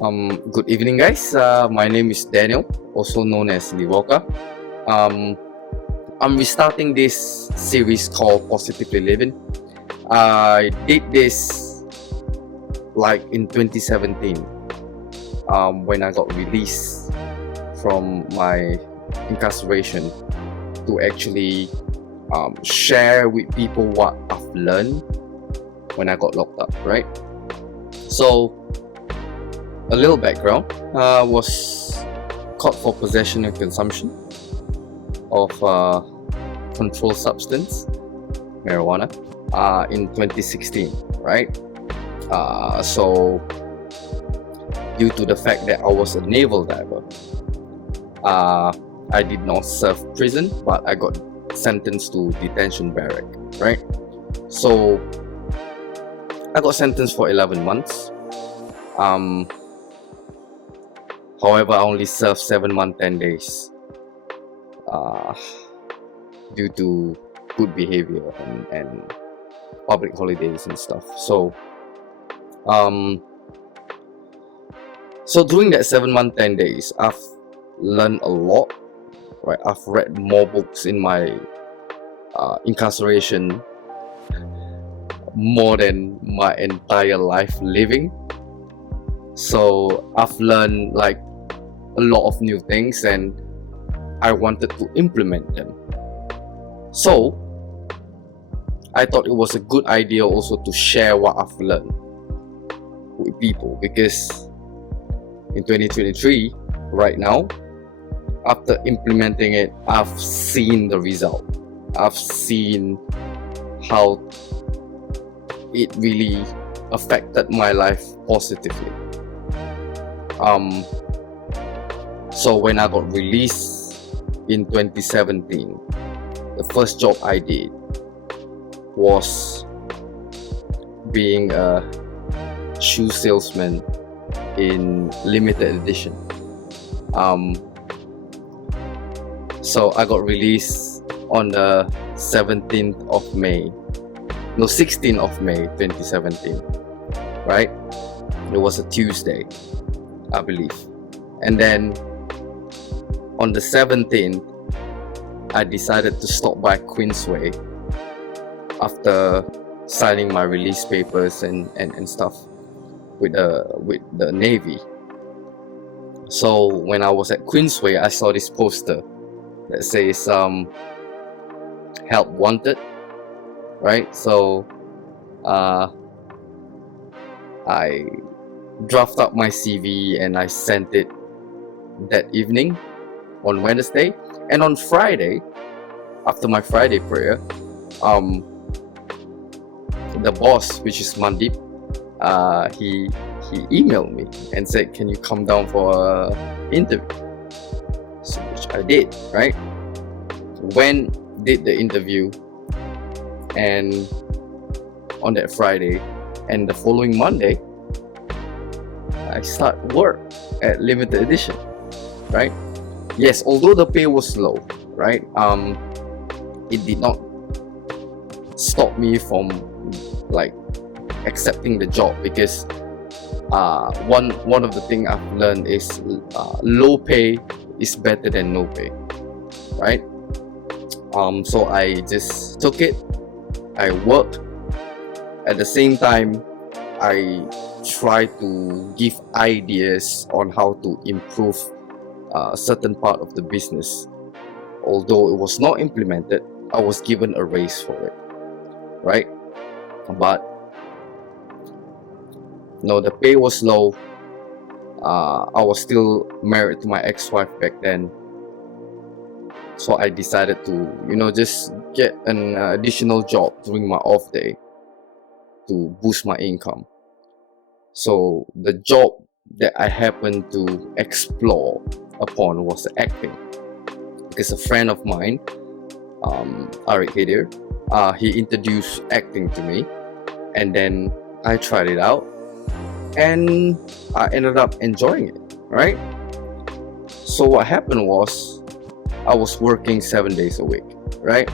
Good evening, guys. My name is Daniel, also known as Rocka. Um, I'm restarting this series called Positively Living. I did this like in 2017 when I got released from my incarceration to actually share with people what I've learned when I got locked up, right? So, a little background, was caught for possession and consumption of controlled substance, marijuana, in 2016, right? So due to the fact that I was a naval diver, I did not serve prison, but I got sentenced to detention barrack, right? So I got sentenced for 11 months. However, I only served 7 months, 10 days due to good behavior and public holidays and stuff. So during that 7 months, 10 days, I've learned a lot, right? I've read more books in my incarceration more than my entire life living. So I've learned like a lot of new things and I wanted to implement them. So I thought it was a good idea also to share what I've learned with people, because in 2023, right now, after implementing it, I've seen the result. I've seen how it really affected my life positively. So when I got released in 2017, the first job I did was being a shoe salesman in limited edition. So I got released on the 16th of May 2017, right? It was a Tuesday, I believe. And then on the 17th, I decided to stop by Queensway after signing my release papers and stuff with the Navy. So when I was at Queensway, I saw this poster that says help wanted, right? So I draft up my CV and I sent it that evening on Wednesday. And on Friday, after my Friday prayer, the boss, which is Mandip, he emailed me and said, can you come down for an interview? So, which I did, right? Did the interview, and on that Friday, and the following Monday, I start work at limited edition, right? Yes, although the pay was low, right? It did not stop me from like accepting the job, because one of the things I've learned is low pay is better than no pay, right? So I just took it. I worked. At the same time, I try to give ideas on how to improve a certain part of the business. Although it was not implemented, I was given a raise for it, right? But no, the pay was low. I was still married to my ex-wife back then, so I decided to, just get an additional job during my off day to boost my income. So the job that I happened to explore upon was acting, because a friend of mine, Arik Hidir, he introduced acting to me, and then I tried it out, and I ended up enjoying it, right? So what happened was, I was working 7 days a week, right?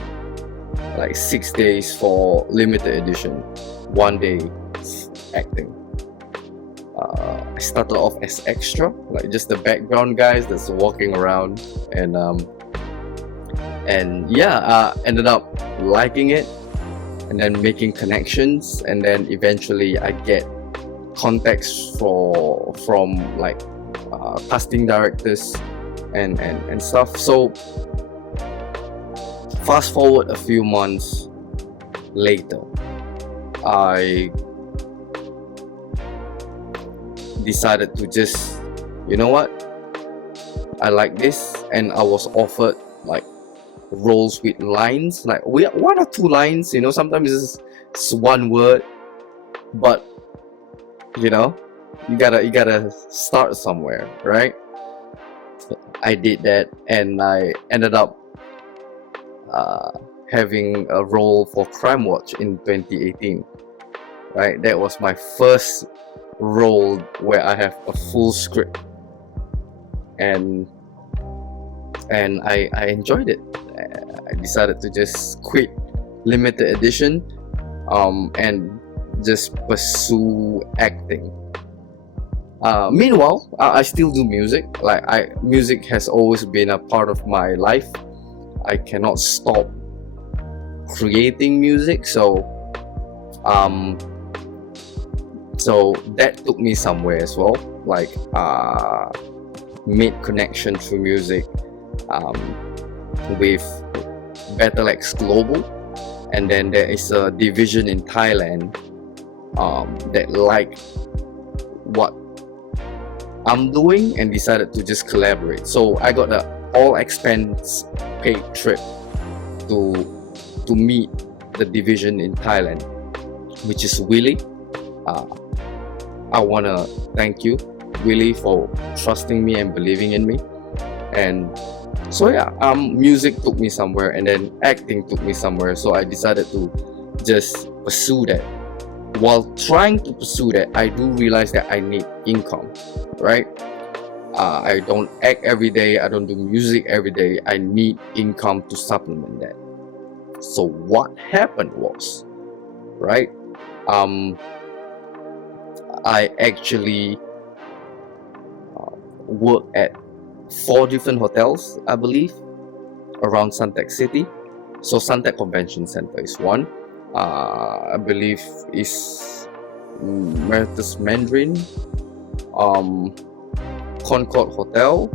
Like 6 days for limited edition, 1 day acting. I started off as extra, like just the background guys that's walking around, and yeah, ended up liking it, and then making connections, and then eventually I get contacts from like casting directors and stuff. So fast forward a few months later, I decided to just, you know what, I like this, and I was offered like roles with lines, like one or two lines, you know, sometimes it's one word, but you know, you gotta start somewhere, right? I did that, and I ended up having a role for Crime Watch in 2018, right? That was my first role where I have a full script, and I enjoyed it. I decided to just quit limited edition and just pursue acting. Meanwhile, I still do music. Like music has always been a part of my life. I cannot stop creating music, so that took me somewhere as well. Like made connection through music with Battle X Global, and then there is a division in Thailand that liked what I'm doing and decided to just collaborate. So I got the all expense paid trip to meet the division in Thailand, which is Willie. I wanna thank you, Willie, for trusting me and believing in me. And so yeah, music took me somewhere, and then acting took me somewhere. So I decided to just pursue that. While trying to pursue that, I do realize that I need income, right? I don't act every day, I don't do music every day. I need income to supplement that. So what happened was, right, I actually worked at 4 different hotels, I believe, around Suntec City. So Suntec Convention Center is one. I believe is Meritus Mandarin, Concord Hotel,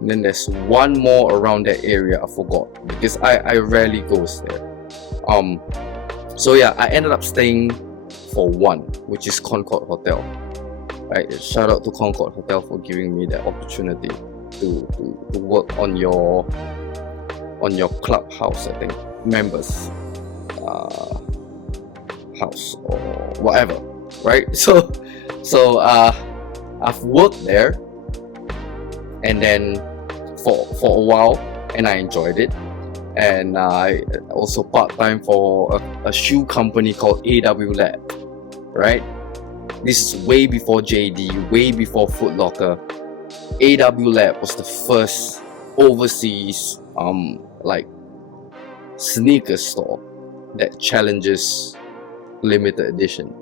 and then there's one more around that area. I forgot because I rarely goes there. So yeah, I ended up staying for one, which is Concord Hotel. Right, shout out to Concord Hotel for giving me the opportunity to work on your clubhouse, I think, members house or whatever, right? So I've worked there, and then for a while, and I enjoyed it. And I also part-time for a shoe company called AW Lab, right? This is way before JD, way before Foot Locker. AW Lab was the first overseas like sneaker store that challenges limited edition.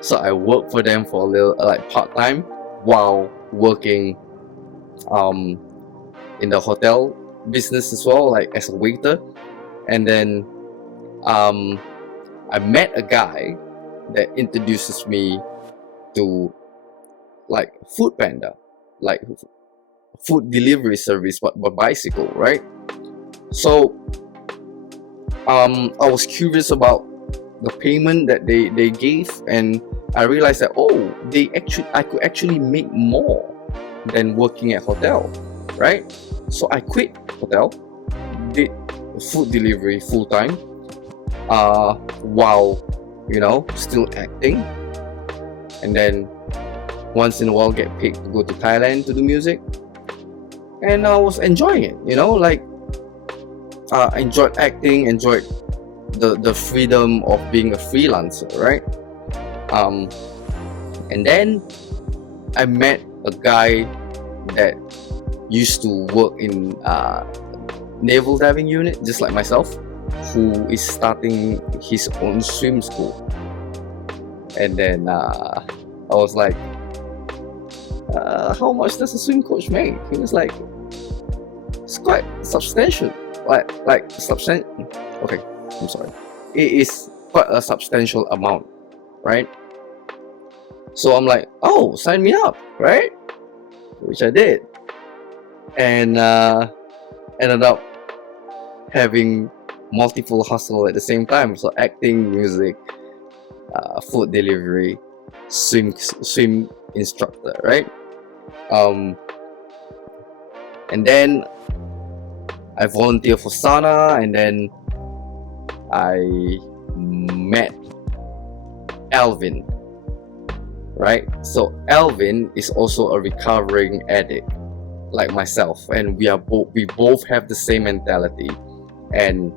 So I worked for them for a little, like part-time, while working in the hotel business as well, like as a waiter. And then I met a guy that introduces me to like Food Panda, like food delivery service, but by bicycle, right? So I was curious about the payment that they gave, and I realized that I could actually make more than working at hotel, right? So I quit hotel, did food delivery full time, while still acting, and then once in a while get paid to go to Thailand to do music, and I was enjoying it. Enjoyed acting, enjoyed the freedom of being a freelancer, right? And then I met a guy that used to work in naval diving unit, just like myself, who is starting his own swim school. And then I was like, how much does a swim coach make? He was like, it's quite substantial. Like substantial. Okay, I'm sorry. It is quite a substantial amount, right? So I'm like, oh, sign me up, right? Which I did, and ended up having multiple hustle at the same time. So acting, music, food delivery, swim instructor, right? And then I volunteered for Sana, and then I met Alvin, right? So Alvin is also a recovering addict like myself, and we both have the same mentality, and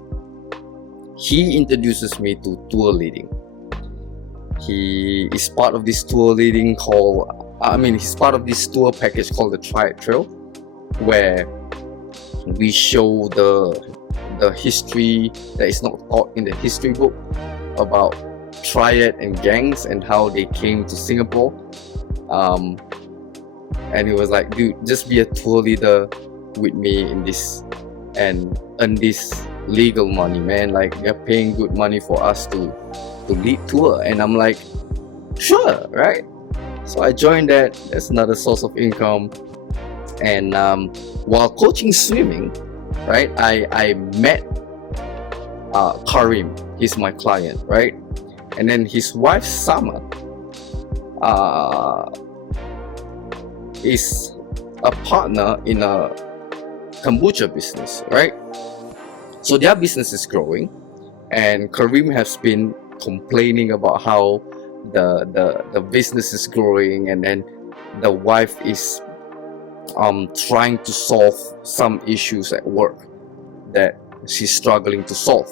he introduces me to tour leading. He is part of this tour leading he's part of this tour package called the Try It Trail, where we show the history that is not taught in the history book about triad and gangs and how they came to Singapore. And he was like, dude, just be a tour leader with me in this and earn this legal money, man. Like, they're paying good money for us to lead tour. And I'm like, sure, right? So I joined that. That's another source of income. And while coaching swimming, right, I met Karim. He's my client, right? And then his wife Sama is a partner in a kombucha business, right? So their business is growing, and Karim has been complaining about how the business is growing, and then the wife is trying to solve some issues at work that she's struggling to solve.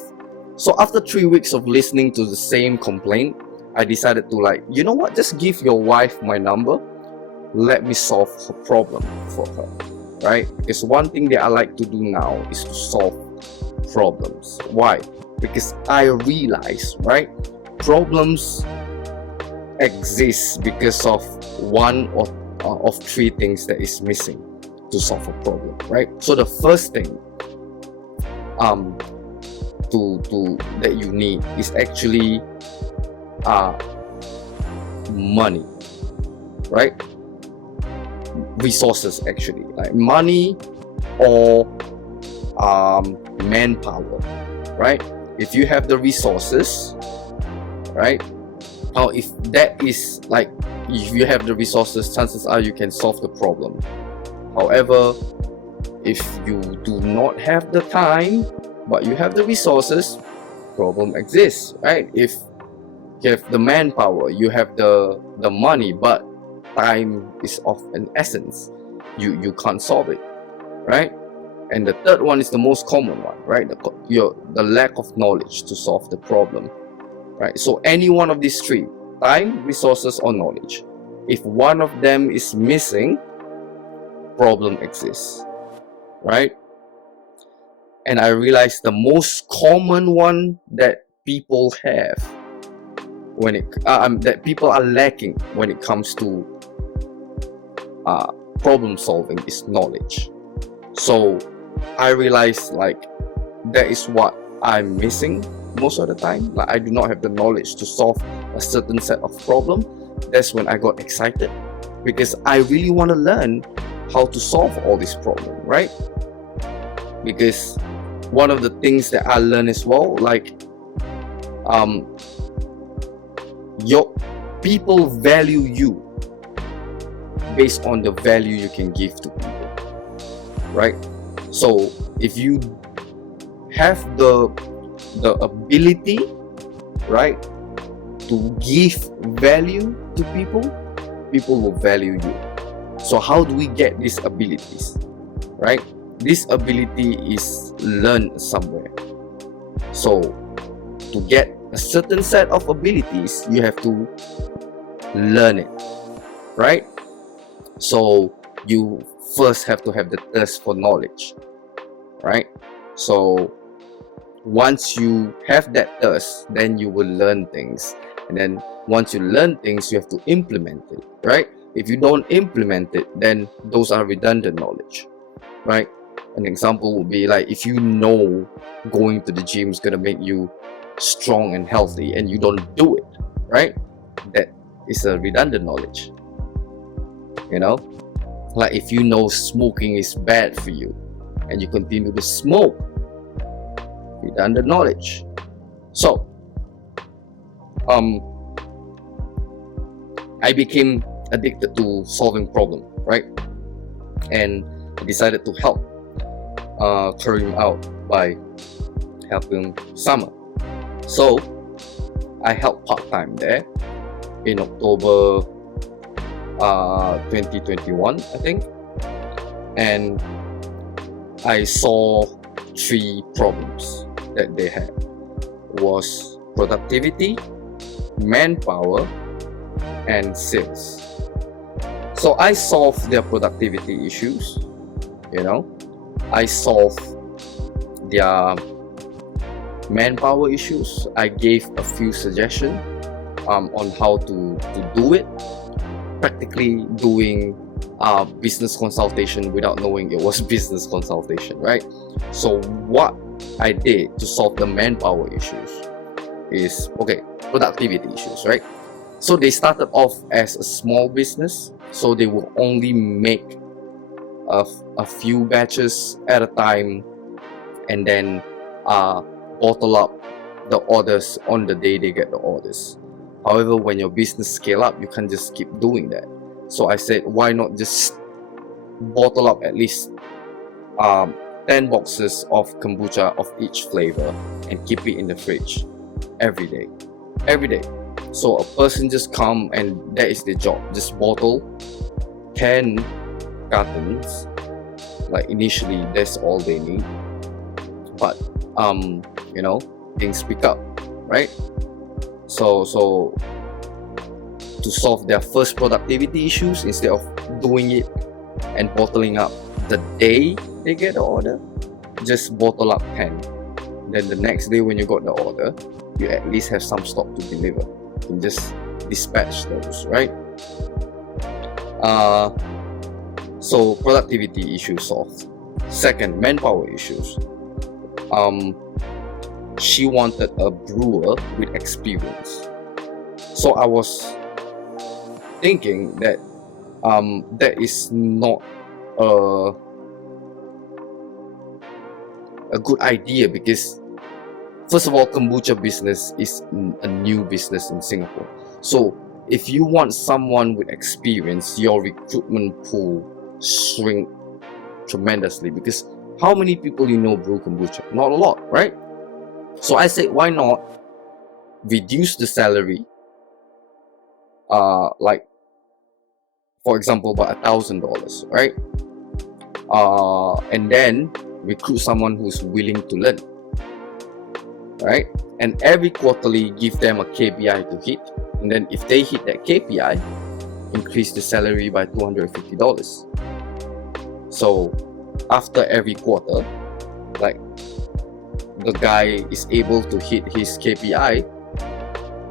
So after 3 weeks of listening to the same complaint, I decided to, like, you know what, just give your wife my number, let me solve her problem for her, right? Because one thing that I like to do now is to solve problems. Why? Because I realize, right, problems exist because of one or of three things that is missing to solve a problem, right? So the first thing that you need is actually money, right? Resources, actually, like money or manpower, right? If you have the resources, right? Now, if you have the resources, chances are you can solve the problem. However, if you do not have the time, but you have the resources, problem exists, right? If you have the manpower, you have the money, but time is of an essence, you can't solve it, right? And the third one is the most common one, right? The lack of knowledge to solve the problem, right? So any one of these three, time, resources, or knowledge, if one of them is missing, problem exists, right? And I realized the most common one that people have that people are lacking when it comes to problem solving is knowledge. So I realized, like, that is what I'm missing most of the time. Like, I do not have the knowledge to solve a certain set of problem. That's when I got excited, because I really want to learn how to solve all these problems, right? Because one of the things that I learned as well, like, your people value you based on the value you can give to people, right? So if you have the ability, right, to give value to people, people will value you. So how do we get these abilities, right? This ability is learned somewhere. So to get a certain set of abilities, you have to learn it, right? So you first have to have the thirst for knowledge, right? So once you have that thirst, then you will learn things, And then once you learn things, you have to implement it, right? If you don't implement it, then those are redundant knowledge, right? An example would be like, if you know going to the gym is going to make you strong and healthy and you don't do it, right? That is a redundant knowledge. You know, like if you know smoking is bad for you and you continue to smoke, redundant knowledge. So I became addicted to solving problem, right? And I decided to help clear him out by helping Summer. So I helped part-time there in October 2021, I think, and I saw 3 problems that they had. Was productivity, manpower, and sales. So I solved their productivity issues, you know, I solved their manpower issues. I gave a few suggestions on how to do it, practically doing business consultation without knowing it was business consultation, right? So what I did to solve the manpower issues is, okay, productivity issues, right? So they started off as a small business, so they will only make a few batches at a time, and then bottle up the orders on the day they get the orders. However, when your business scale up, you can't just keep doing that. So I said, why not just bottle up at least 10 boxes of kombucha of each flavor and keep it in the fridge every day. So a person just come and that is their job, just bottle 10 cartons. Like initially that's all they need, but you know, things pick up, right? So to solve their first productivity issues, instead of doing it and bottling up the day they get the order, just bottle up 10. Then the next day when you got the order, you at least have some stock to deliver. You can just dispatch those, right? So productivity issues solved. Second, manpower issues. She wanted a brewer with experience. So I was thinking that that is not a good idea, because first of all, kombucha business is a new business in Singapore. So if you want someone with experience, your recruitment pool shrink tremendously, because how many people you know brew kombucha? Not a lot, right? So I said, why not reduce the salary, like for example by $1,000, right? And then recruit someone who's willing to learn, right? And every quarterly give them a KPI to hit, and then if they hit that KPI, increase the salary by $250. So after every quarter, like the guy is able to hit his KPI,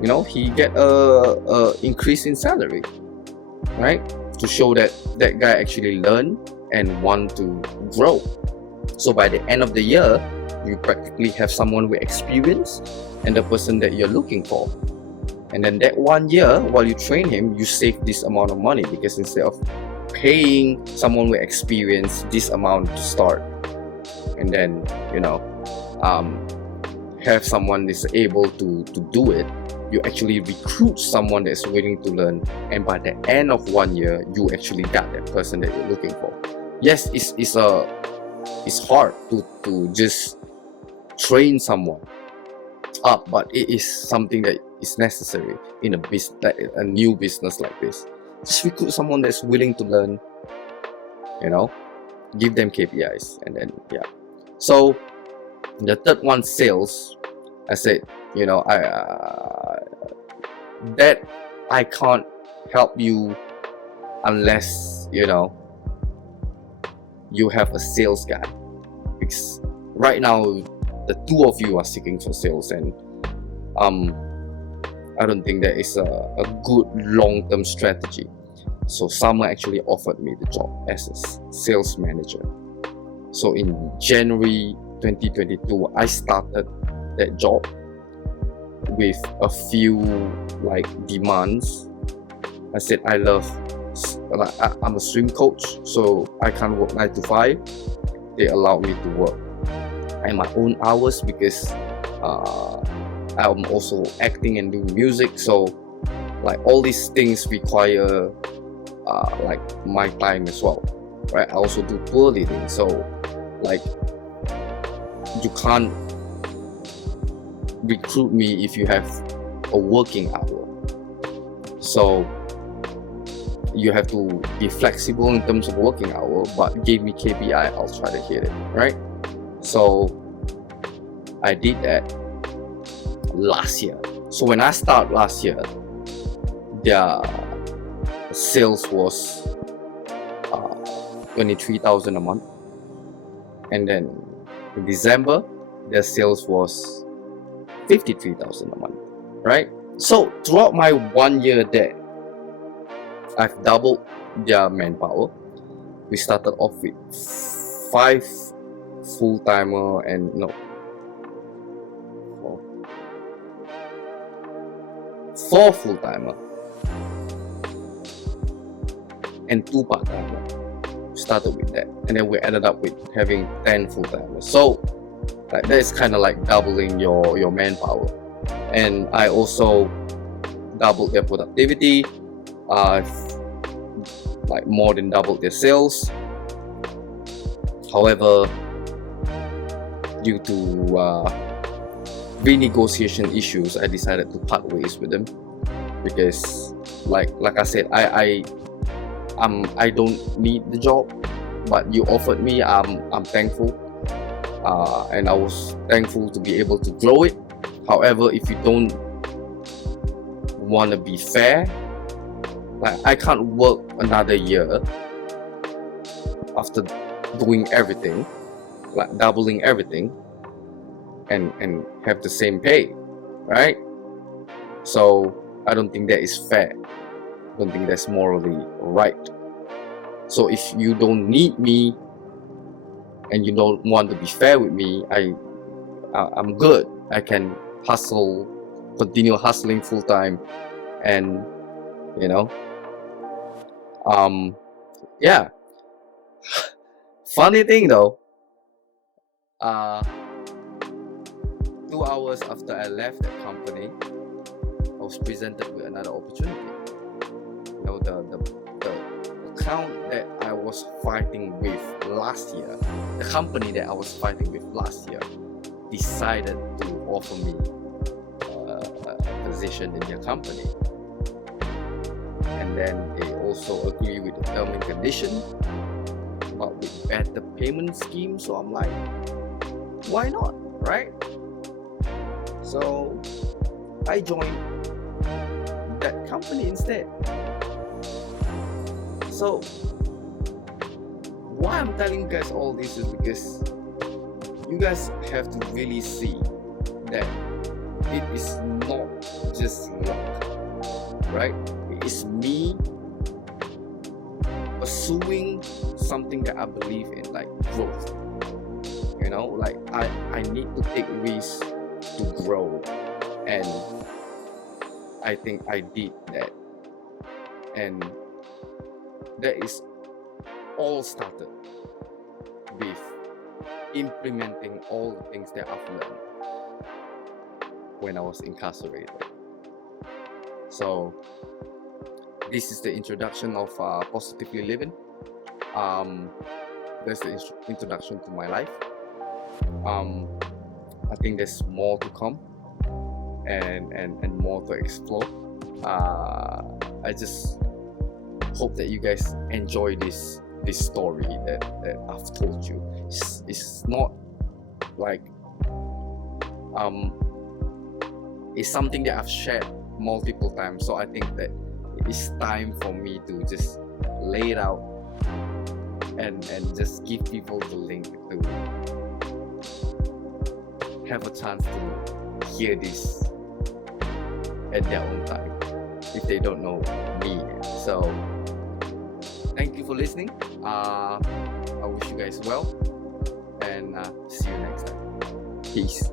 you know, he get a increase in salary, right? To show that that guy actually learned and want to grow. So by the end of the year, you practically have someone with experience and the person that you're looking for. And then that 1 year, while you train him, you save this amount of money, because instead of paying someone with experience this amount to start, and then, you know, have someone that's able to do it, you actually recruit someone that's willing to learn, and by the end of 1 year, you actually got that person that you're looking for. Yes, it's hard to just train someone up, but it is something that is necessary in a business, like a new business like this. Just recruit someone that's willing to learn, you know, give them KPIs, and then yeah. So the third one, sales. I said, you know, I can't help you unless, you know, you have a sales guy, because right now the two of you are seeking for sales, and I don't think that is a good long-term strategy. So Summer actually offered me the job as a sales manager. So in January 2022, I started that job with a few like demands. I said I'm a swim coach, so I can't work 9 to 5. They allowed me to work at my own hours because I'm also acting and doing music. So like all these things require like my time as well, right? I also do tour leading, so like you can't recruit me if you have a working hour. So you have to be flexible in terms of working hour, but give me KPI, I'll try to hit it, right? So I did that last year. So when I started last year, their sales was 23,000 a month, and then in December their sales was 53,000 a month, right? So throughout my 1 year there, I've doubled their manpower. We started off with 5 full-timer and four full-timer and 2 part-timer. We started with that, and then we ended up with having 10 full-timers. So like that is kind of like doubling your manpower. And I also doubled their productivity. I've like more than doubled their sales. However, due to renegotiation issues, I decided to part ways with them because like I said, I don't need the job, but you offered me. I'm thankful, and I was thankful to be able to grow it. However, if you don't want to be fair, like I can't work another year after doing everything, like doubling everything, and have the same pay, right? So I don't think that is fair. I don't think that's morally right. So if you don't need me and you don't want to be fair with me, I'm good. I can hustle, continue hustling full time, and yeah. Funny thing though, 2 hours after I left that company, I was presented with another opportunity. The account that I was fighting with last year, the company that I was fighting with last year, decided to offer me a position in their company. And then they also agree with the term and condition, but with better payment scheme. So I'm like, why not, right? So I joined that company instead. So why I'm telling you guys all this is because you guys have to really see that it is not just luck, right? It is me pursuing something that I believe in, like growth. Like I need to take risks to grow, and I think I did that. And that is all started with implementing all the things that I've learned when I was incarcerated. So this is the introduction of Positively Living. That's the introduction to my life. I think there's more to come and more to explore. I just hope that you guys enjoy this story that I've told you. It's not like it's something that I've shared multiple times. So I think that it's time for me to just lay it out and just give people the link to have a chance to hear this at their own time if they don't know me. So thank you for listening. I wish you guys well, and see you next time. Peace.